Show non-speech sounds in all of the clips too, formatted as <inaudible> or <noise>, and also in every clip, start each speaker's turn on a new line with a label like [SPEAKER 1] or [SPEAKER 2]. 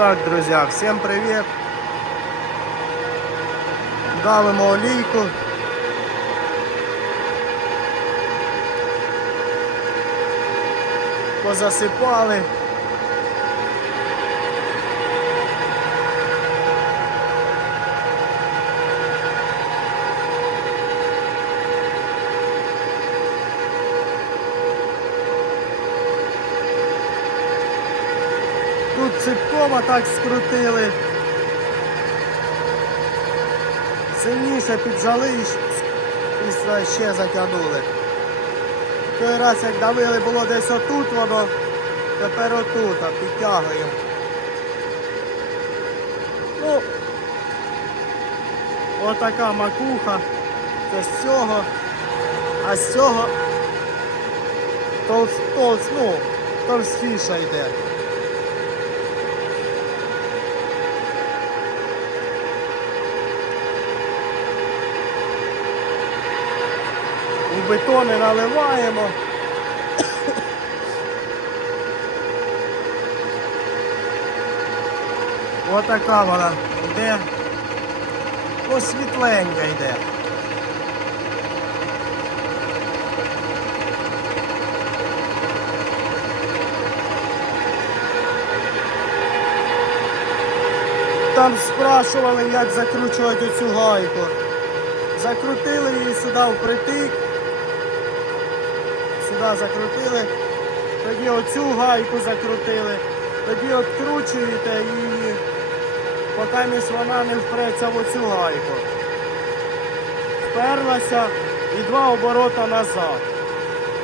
[SPEAKER 1] Так, друзья, всем привет! Давимо олійку. Позасипали. Тут ципком так скрутили. Сильніше піджали і ще затягнули. Той раз як давили було десь отут воно, тепер отут, а підтягуємо. Ну, отака макуха. Це з цього, а з цього толс, толс, ну, товстіша йде. Бетони наливаємо. Отака вона йде. Освітленька йде. Там спрашували, як закручувати цю гайку. Закрутили її сюди впритик. Сюди закрутили. Тоді оцю гайку закрутили. Тоді откручуєте і поки вона не впреться в оцю гайку. Вперлася і два оборота назад.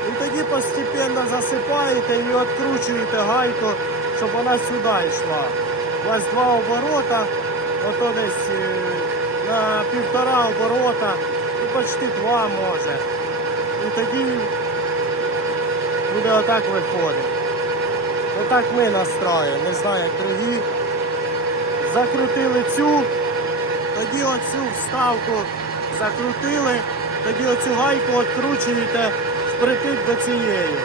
[SPEAKER 1] І тоді постепенно засипаєте і відкручуєте гайку, щоб вона сюди йшла. У вас два оборота, ото десь е, на півтора оборота, ну почти два може. І тоді буде отак виходити. Отак ми настраюємо, не знаю як другі. Закрутили цю, тоді оцю вставку закрутили, тоді оцю гайку відкручуєте впритик до цієї.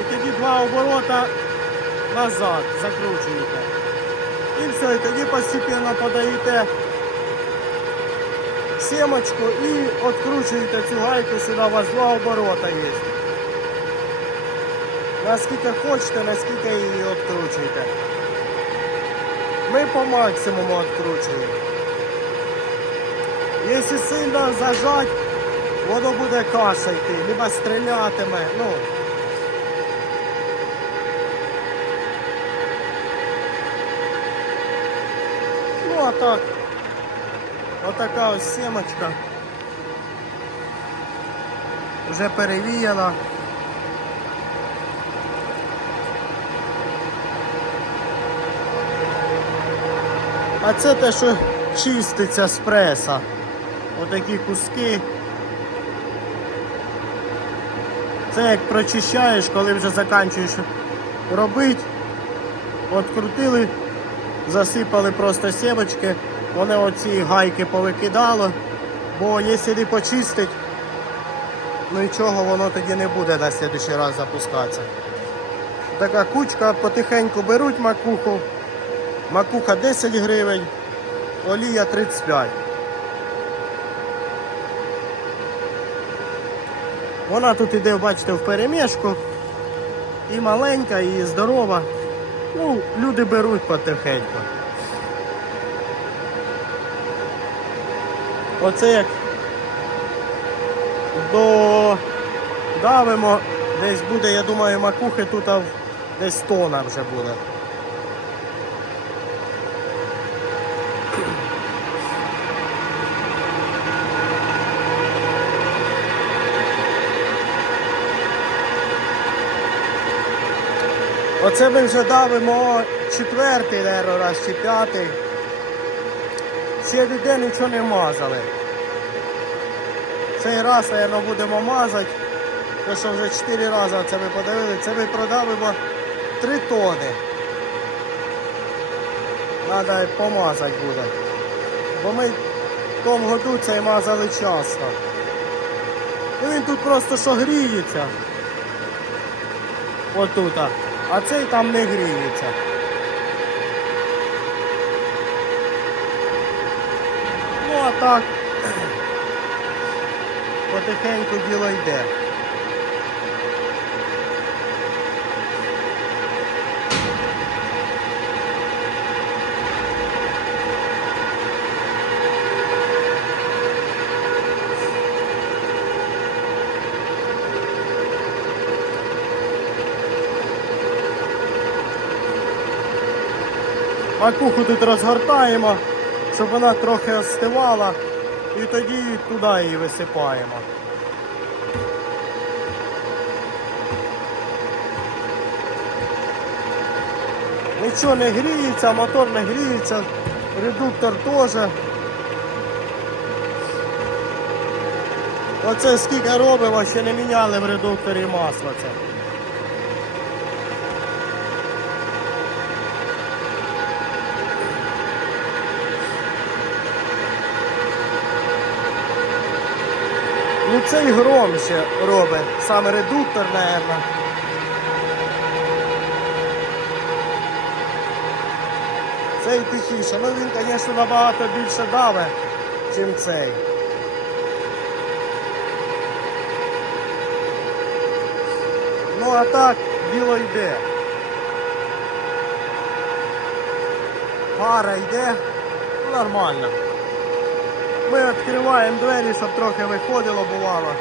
[SPEAKER 1] І тоді два оборота назад закручуєте. І все, і тоді постепенно подаєте семочку і відкручуєте цю гайку сюди, у вас два оборота є. Наскільки хочете, наскільки її відкручуєте. Ми по максимуму відкручуємо. Якщо сильно зажать, воно буде каша йти, либо стрілятиме. Ну, ну а так. Отака ось семочка. Вже перевіяла. А це те, що чиститься з преса. Отакі куски. Це як прочищаєш, коли вже закінчуєш робити. Открутили, засипали просто сімочки, вони оці гайки повикидало, бо якщо не почистить, ну нічого воно тоді не буде на наступний раз запускатися. Така кучка, потихеньку беруть макуху. Макуха 10 гривень, олія 35. Вона тут іде, бачите, в перемішку. І маленька, і здорова. Ну, люди беруть потихеньку. Оце як додавимо, десь буде, я думаю, макухи тут десь тона вже буде. Оце ми вже давимо четвертий, наверно, раз чи п'ятий. Ще ніде нічого не мазали. Цей раз, наверно, будемо мазати. Те, що вже 4 рази це ми подивили, це ми продавимо 3 тони. Треба помазати буде. Бо ми в тому году цей мазали часто. Ну він тут просто що гріється. Отут а цей там не гріється. Ну а так <clears throat> потихеньку діло йде. Макуху тут розгортаємо, щоб вона трохи остивала, і тоді туди її висипаємо. Нічого не гріється, мотор не гріється, редуктор теж. Оце скільки робимо, ще не міняли в редукторі масло це. Ну цей гром ще робить, саме редуктор, мабуть. Цей тихіше. Ну він, звісно, набагато більше даве, ніж цей. Ну а так, діло йде. Пара йде, ну, нормально. Ми відкриваємо двері, щоб трохи виходило, бувало.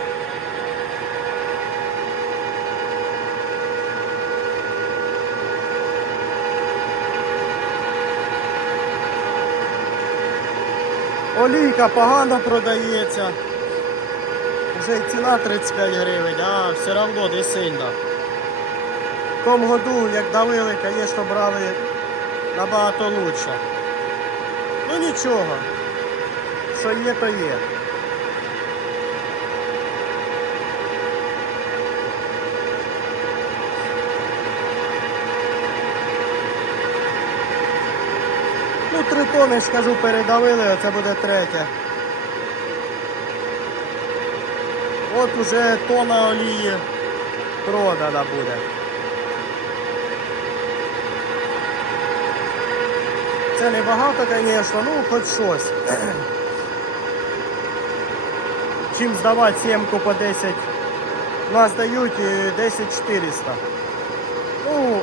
[SPEAKER 1] Олійка погано продається. Вже й ціна 35 гривень, а все одно не сильно. В тому году, як давили, звісно, брали набагато лучше. Ну нічого. Що є, то є. Ну, три тони, ж кажу, передавили, а це буде третє. От уже тона олії продана буде. Це не багато, звісно, ну хоч щось. Чим здавати сімку по 10, нас дають е, 10 400. Ну,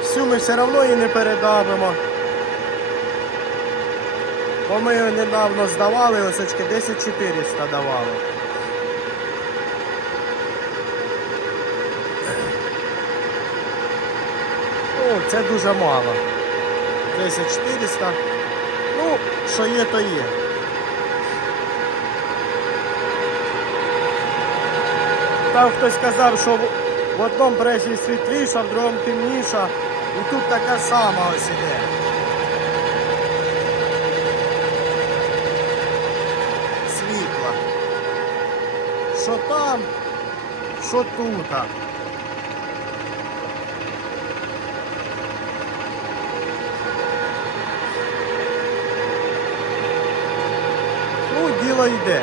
[SPEAKER 1] всю ми все одно її не передавимо. Бо ми недавно здавали, ось очки 10 400 давали. Ну, це дуже мало. 10 400. Ну, що є, то є. Там хтось сказав, що в- одному пресі світліша, в другому темніша. І тут така сама ось іде. Світла. Що там, що тут. Ну, діло йде.